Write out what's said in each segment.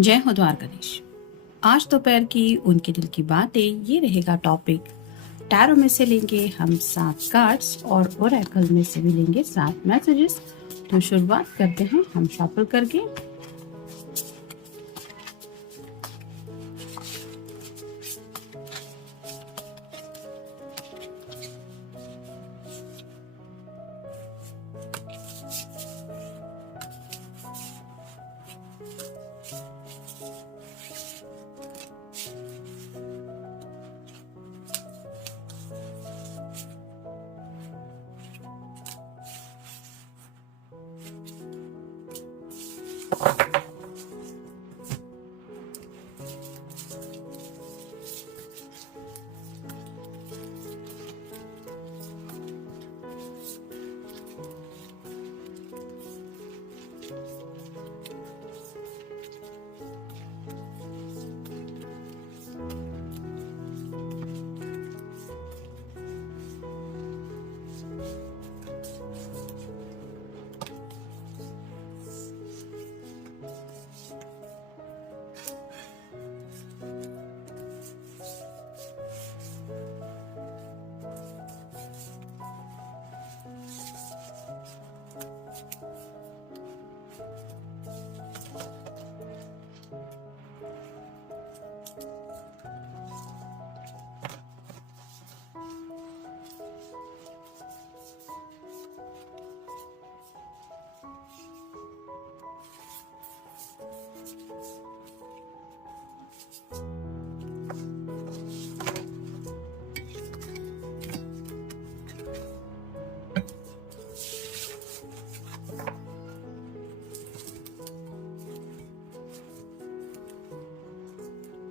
जय हो द्वारकाधीश। आज दोपहर की उनके दिल की बातें ये रहेगा टॉपिक। टैरो में से लेंगे हम 7 कार्ड्स और ओरेकल में से भी लेंगे 7 मैसेजेस। तो शुरुआत करते हैं हम शफल करके।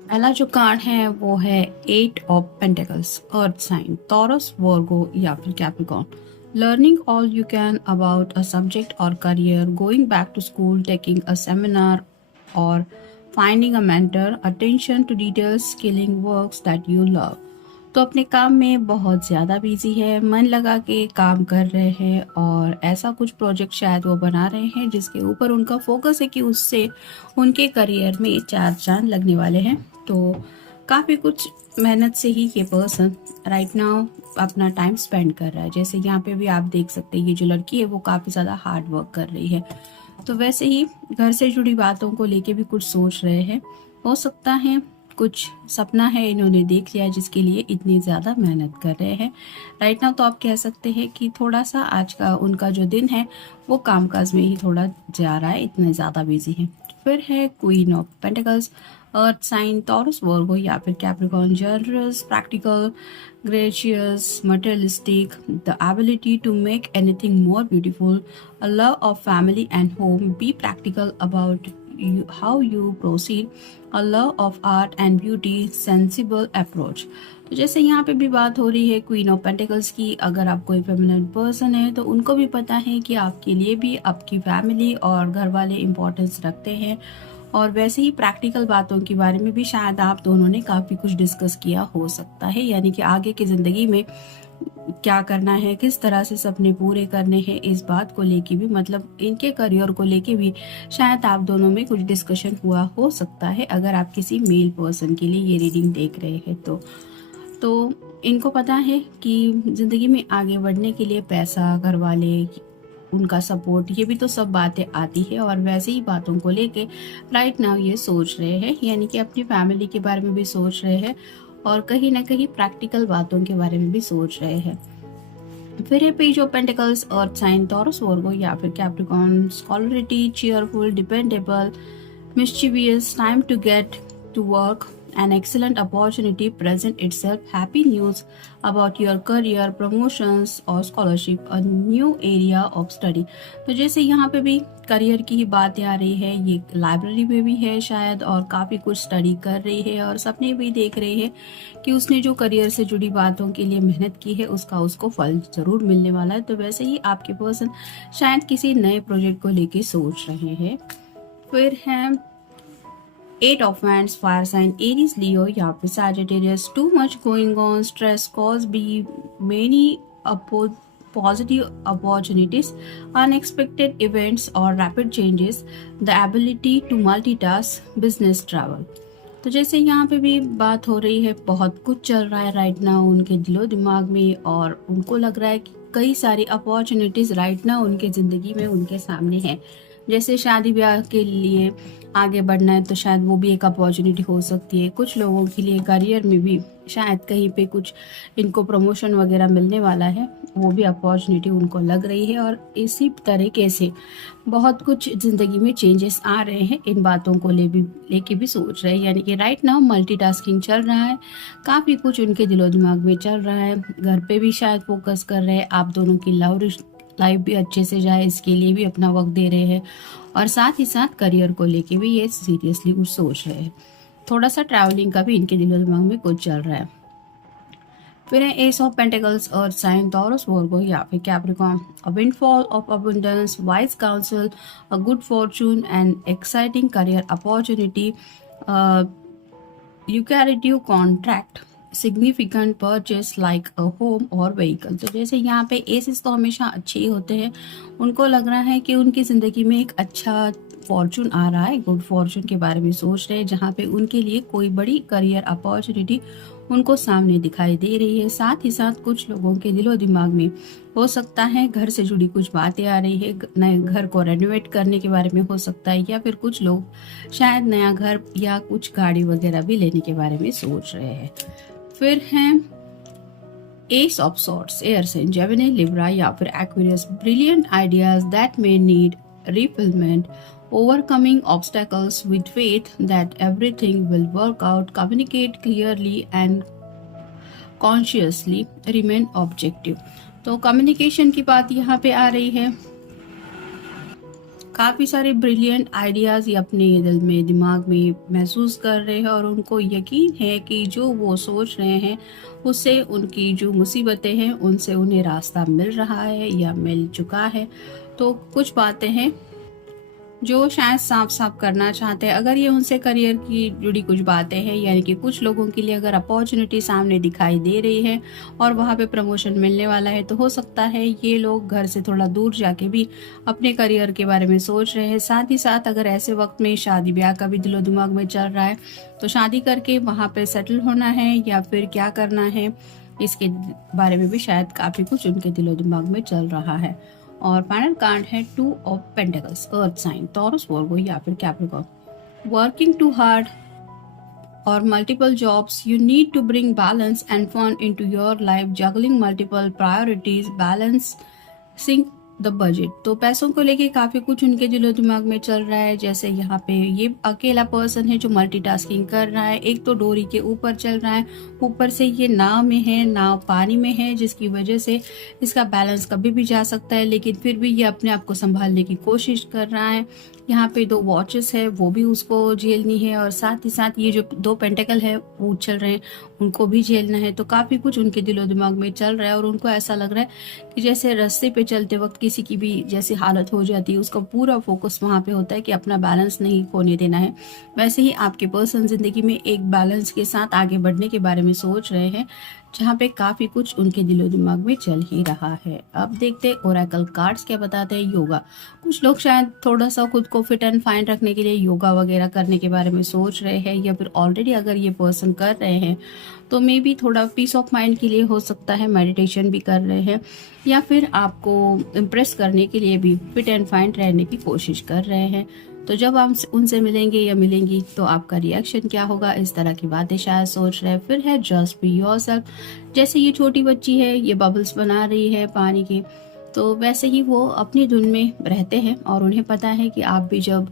पहला जो कार्ड है वो है 8 of pentacles, earth sign, Taurus, Virgo या फिर Capricorn. Learning all you can about a subject or career, going back to school, taking a seminar or finding a mentor, attention to details, skilling works that you love. तो अपने काम में बहुत ज़्यादा busy है, मन लगा के काम कर रहे हैं और ऐसा कुछ प्रोजेक्ट शायद वो बना रहे हैं जिसके ऊपर उनका फोकस है कि उससे उनके करियर में 4 चांद लगने वाले हैं। तो काफ़ी कुछ मेहनत से ही ये पर्सन राइट नाउ अपना टाइम स्पेंड कर रहा है। जैसे यहाँ पे भी आप देख सकते हैं ये जो लड़की है वो काफ़ी ज़्यादा हार्ड वर्क कर रही है। तो वैसे ही घर से जुड़ी बातों को लेके भी कुछ सोच रहे हैं। हो सकता है कुछ सपना है इन्होंने देख लिया जिसके लिए इतनी ज़्यादा मेहनत कर रहे हैं राइट नाउ। तो आप कह सकते हैं कि थोड़ा सा आज का उनका जो दिन है वो कामकाज में ही थोड़ा जा रहा है, इतने ज़्यादा बिजी है। फिर है queen of pentacles, earth sign, Taurus, Virgo या फिर Capricorn. Generous, practical, gracious, materialistic, the ability to make anything more beautiful, a love of family and home, be practical about how you proceed, a love of art and beauty, sensible approach। तो जैसे यहाँ पे भी बात हो रही है queen of pentacles की, अगर आप कोई फेमिनिन पर्सन है तो उनको भी पता है कि आपके लिए भी आपकी फैमिली और घर वाले इम्पोर्टेंस रखते हैं। और वैसे ही प्रैक्टिकल बातों के बारे में भी शायद आप दोनों ने काफ़ी कुछ डिस्कस किया हो सकता है, यानी कि आगे की ज़िंदगी में क्या करना है, किस तरह से सपने पूरे करने हैं, इस बात को लेके भी, मतलब इनके करियर को लेके भी शायद आप दोनों में कुछ डिस्कशन हुआ हो सकता है। अगर आप किसी मेल पर्सन के लिए ये रीडिंग देख रहे हैं तो इनको पता है कि ज़िंदगी में आगे बढ़ने के लिए पैसा, घर वाले, उनका सपोर्ट, ये भी तो सब बातें आती है। और वैसे ही बातों को लेके राइट नाउ ये सोच रहे हैं, यानी कि अपनी फैमिली के बारे में भी सोच रहे हैं और कहीं ना कहीं प्रैक्टिकल बातों के बारे में भी सोच रहे हैं। फिर है page of pentacles, earth sign, Taurus, Virgo या फिर कैप्रिकॉर्न। स्कॉलरिटी, चीयरफुल, डिपेंडेबल, मिस्chievous, time to get to work, an excellent opportunity present itself, happy news about your career, promotions or scholarship, a new area of study। तो जैसे यहाँ पे भी career की ही बातें आ रही है, ये लाइब्रेरी में भी है शायद और काफ़ी कुछ स्टडी कर रही है और सपने भी देख रही है कि उसने जो करियर से जुड़ी बातों के लिए मेहनत की है उसका उसको फल ज़रूर मिलने वाला है। तो वैसे ही आपके पर्सन शायद किसी नए प्रोजेक्ट को लेके सोच रहे हैं। फिर है 8 of Wands, fire sign, Aries, Leo या फिर Sagittarius। Too much going on, stress cause be many positive opportunities, unexpected events or rapid changes, the ability to multitask, business travel. तो जैसे यहाँ पे भी बात हो रही है, बहुत कुछ चल रहा है राइट नाउ उनके दिलो दिमाग में, और उनको लग रहा है कि कई सारी अपॉर्चुनिटीज राइट नाउ उनके ज़िंदगी में उनके सामने है। जैसे शादी ब्याह के लिए आगे बढ़ना है तो शायद वो भी एक अपॉर्चुनिटी हो सकती है। कुछ लोगों के लिए करियर में भी शायद कहीं पे कुछ इनको प्रमोशन वगैरह मिलने वाला है, वो भी अपॉर्चुनिटी उनको लग रही है। और इसी तरीके से बहुत कुछ ज़िंदगी में चेंजेस आ रहे हैं, इन बातों को लेके भी सोच रहे हैं। यानी कि राइट नाउ मल्टीटास्किंग चल रहा है, काफ़ी कुछ उनके दिलो दिमाग में चल रहा है। घर पे भी शायद फोकस कर रहे हैं, आप दोनों की लाइफ भी अच्छे से जाए इसके लिए भी अपना वक्त दे रहे हैं, और साथ ही साथ करियर को लेके भी ये सीरियसली कुछ सोच रहे हैं। थोड़ा सा ट्रैवलिंग का भी इनके दिलो दिमाग में कुछ चल रहा है। फिर है ace of pentacles, earth sign, Taurus, Virgo या फिर Capricorn. A windfall of abundance, wise counsel, a good fortune and exciting career opportunity, lucrative contract, significant purchase like a home or vehicle. तो जैसे यहाँ पे एसेस तो हमेशा अच्छे ही होते हैं, उनको लग रहा है कि उनकी ज़िंदगी में एक अच्छा फॉर्चून आ रहा है, गुड फॉर्चून के बारे में सोच रहे हैं, जहाँ पे उनके लिए कोई बड़ी करियर अपॉर्चुनिटी उनको सामने दिखाई दे रही है। साथ ही साथ कुछ लोगों के दिलो दिमाग में हो सकता है घर से जुड़ी कुछ बातें आ रही है, नए घर को रेनोवेट करने के बारे में हो सकता है, या फिर कुछ लोग शायद नया घर या कुछ गाड़ी वगैरह भी लेने के बारे में सोच रहे हैं। फिर हैं ace of swords, air sign, Gemini, Libra या फिर Aquarius. Brilliant ideas that may need refinement, overcoming obstacles with faith that everything will work out, communicate clearly and consciously, remain objective। तो कम्युनिकेशन की बात यहाँ पे आ रही है। काफ़ी सारे ब्रिलियंट आइडियाज़ ये अपने दिल में दिमाग में महसूस कर रहे हैं, और उनको यकीन है कि जो वो सोच रहे हैं उससे उनकी जो मुसीबतें हैं उनसे उन्हें रास्ता मिल रहा है या मिल चुका है। तो कुछ बातें हैं जो शायद साफ साफ करना चाहते हैं। अगर ये उनसे करियर की जुड़ी कुछ बातें हैं, यानी कि कुछ लोगों के लिए अगर अपॉर्चुनिटी सामने दिखाई दे रही है और वहाँ पे प्रमोशन मिलने वाला है, तो हो सकता है ये लोग घर से थोड़ा दूर जाके भी अपने करियर के बारे में सोच रहे हैं। साथ ही साथ अगर ऐसे वक्त में शादी ब्याह का भी दिलो दिमाग में चल रहा है, तो शादी करके वहाँ पे सेटल होना है या फिर क्या करना है, इसके बारे में भी शायद काफ़ी कुछ उनके दिलो दिमाग में चल रहा है। और फाइनल कार्ड है two of pentacles, earth sign, Taurus, Virgo या फिर Capricorn. Working too hard or multiple jobs, you need to bring balance and fun into your life, juggling multiple priorities, balancing the budget. तो पैसों को लेके काफ़ी कुछ उनके दिलो दिमाग में चल रहा है। जैसे यहाँ पे ये अकेला पर्सन है जो मल्टीटास्किंग कर रहा है, एक तो डोरी के ऊपर चल रहा है, ऊपर से ये नाव में है, नाव पानी में है, जिसकी वजह से इसका बैलेंस कभी भी जा सकता है, लेकिन फिर भी ये अपने आप को संभालने की कोशिश कर रहा है। यहाँ पे दो वॉचेस है, वो भी उसको झेलनी है, और साथ ही साथ ये जो दो पेंटिकल है वो उछल रहे हैं, उनको भी झेलना है। तो काफ़ी कुछ उनके दिलो दिमाग में चल रहा है, और उनको ऐसा लग रहा है कि जैसे रास्ते पे चलते वक्त किसी की भी जैसी हालत हो जाती है, उसका पूरा फोकस वहाँ पे होता है कि अपना बैलेंस नहीं खोने देना है। वैसे ही आपके पर्सन जिंदगी में एक बैलेंस के साथ आगे बढ़ने के बारे में सोच रहे हैं, जहाँ पे काफ़ी कुछ उनके दिलो दिमाग में चल ही रहा है। अब देखते हैं ओरेकल कार्ड्स क्या बताते हैं। योगा, कुछ लोग शायद थोड़ा सा खुद को फिट एंड फाइन रखने के लिए योगा वगैरह करने के बारे में सोच रहे हैं, या फिर ऑलरेडी अगर ये पर्सन कर रहे हैं तो मे बी थोड़ा पीस ऑफ माइंड के लिए हो सकता है मेडिटेशन भी कर रहे हैं, या फिर आपको इम्प्रेस करने के लिए भी फिट एंड फाइन रहने की कोशिश कर रहे हैं। तो जब आप उनसे मिलेंगे या मिलेंगी तो आपका रिएक्शन क्या होगा, इस तरह की बातें शायद सोच रहे हैं। फिर है जस्ट बी योरसेल्फ, जैसे ये छोटी बच्ची है, ये बबल्स बना रही है पानी के, तो वैसे ही वो अपनी धुन में रहते हैं, और उन्हें पता है कि आप भी जब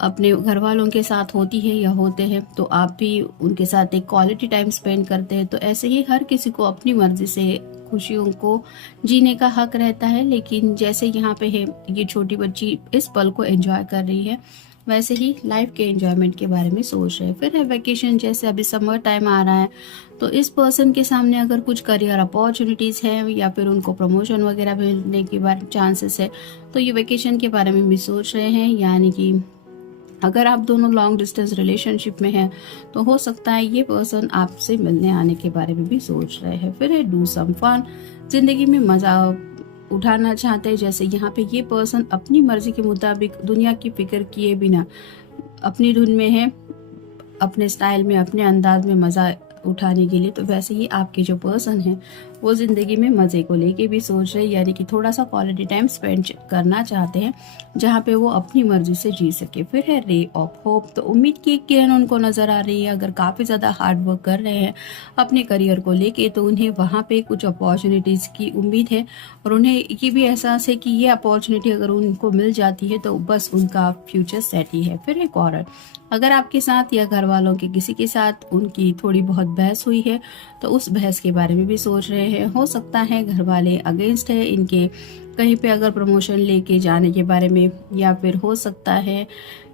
अपने घर वालों के साथ होती है या होते हैं तो आप भी उनके साथ एक क्वालिटी टाइम स्पेंड करते हैं। तो ऐसे ही हर किसी को अपनी मर्जी से खुशियों को जीने का हक रहता है, लेकिन जैसे यहाँ पे है ये छोटी बच्ची इस पल को एंजॉय कर रही है, वैसे ही लाइफ के एंजॉयमेंट के बारे में सोच रहे हैं। फिर है वेकेशन, जैसे अभी समर टाइम आ रहा है, तो इस पर्सन के सामने अगर कुछ करियर अपॉर्चुनिटीज़ हैं या फिर उनको प्रमोशन वगैरह मिलने के बारे चांसेस है, तो ये वेकेशन के बारे में भी सोच रहे हैं। यानी कि अगर आप दोनों लॉन्ग डिस्टेंस रिलेशनशिप में हैं तो हो सकता है ये पर्सन आपसे मिलने आने के बारे में भी सोच रहे हैं। फिर है डू सम फन, जिंदगी में मज़ा उठाना चाहते हैं। जैसे यहाँ पे ये पर्सन अपनी मर्जी के मुताबिक दुनिया की फिक्र किए बिना अपनी धुन में है, अपने स्टाइल में, अपने अंदाज में मज़ा उठाने के लिए। तो वैसे ही आपके जो पर्सन हैं वो ज़िंदगी में मज़े को लेके भी सोच रहे हैं, यानी कि थोड़ा सा क्वालिटी टाइम स्पेंड करना चाहते हैं जहाँ पे वो अपनी मर्जी से जी सके। फिर है रे ऑफ होप, तो उम्मीद की एक किरण उनको नज़र आ रही है। अगर काफ़ी ज़्यादा हार्ड वर्क कर रहे हैं अपने करियर को लेके तो उन्हें वहाँ पे कुछ अपॉर्चुनिटीज़ की उम्मीद है, और उन्हें ये भी एहसास है कि ये अपॉर्चुनिटी अगर उनको मिल जाती है तो बस उनका फ्यूचर सेट ही है। फिर एक औरत, अगर आपके साथ या घर वालों के किसी के साथ उनकी थोड़ी बहुत बहस हुई है तो उस बहस के बारे में भी सोच रहे हैं। हो सकता है घर वाले अगेंस्ट है इनके कहीं पे अगर प्रमोशन लेके जाने के बारे में, या फिर हो सकता है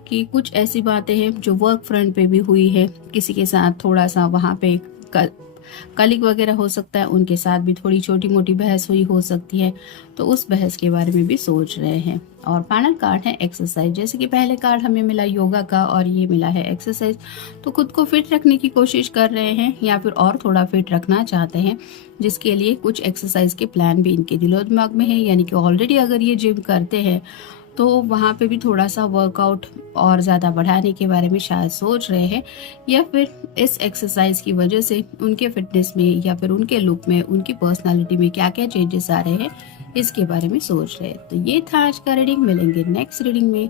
कि कुछ ऐसी बातें हैं जो वर्क फ्रंट पे भी हुई है, किसी के साथ थोड़ा सा वहाँ पे कलीग वगैरह हो सकता है, उनके साथ भी थोड़ी छोटी मोटी बहस हुई हो सकती है, तो उस बहस के बारे में भी सोच रहे हैं। और फाइनल कार्ड है एक्सरसाइज। जैसे कि पहले कार्ड हमें मिला योगा का और ये मिला है एक्सरसाइज, तो खुद को फिट रखने की कोशिश कर रहे हैं या फिर और थोड़ा फिट रखना चाहते हैं, जिसके लिए कुछ एक्सरसाइज के प्लान भी इनके दिलो दिमाग में है। यानी कि ऑलरेडी अगर ये जिम करते हैं तो वहाँ पे भी थोड़ा सा वर्कआउट और ज़्यादा बढ़ाने के बारे में शायद सोच रहे हैं, या फिर इस एक्सरसाइज की वजह से उनके फिटनेस में या फिर उनके लुक में, उनकी पर्सनालिटी में क्या क्या चेंजेस आ रहे हैं इसके बारे में सोच रहे हैं। तो ये था आज का रीडिंग। मिलेंगे नेक्स्ट रीडिंग में।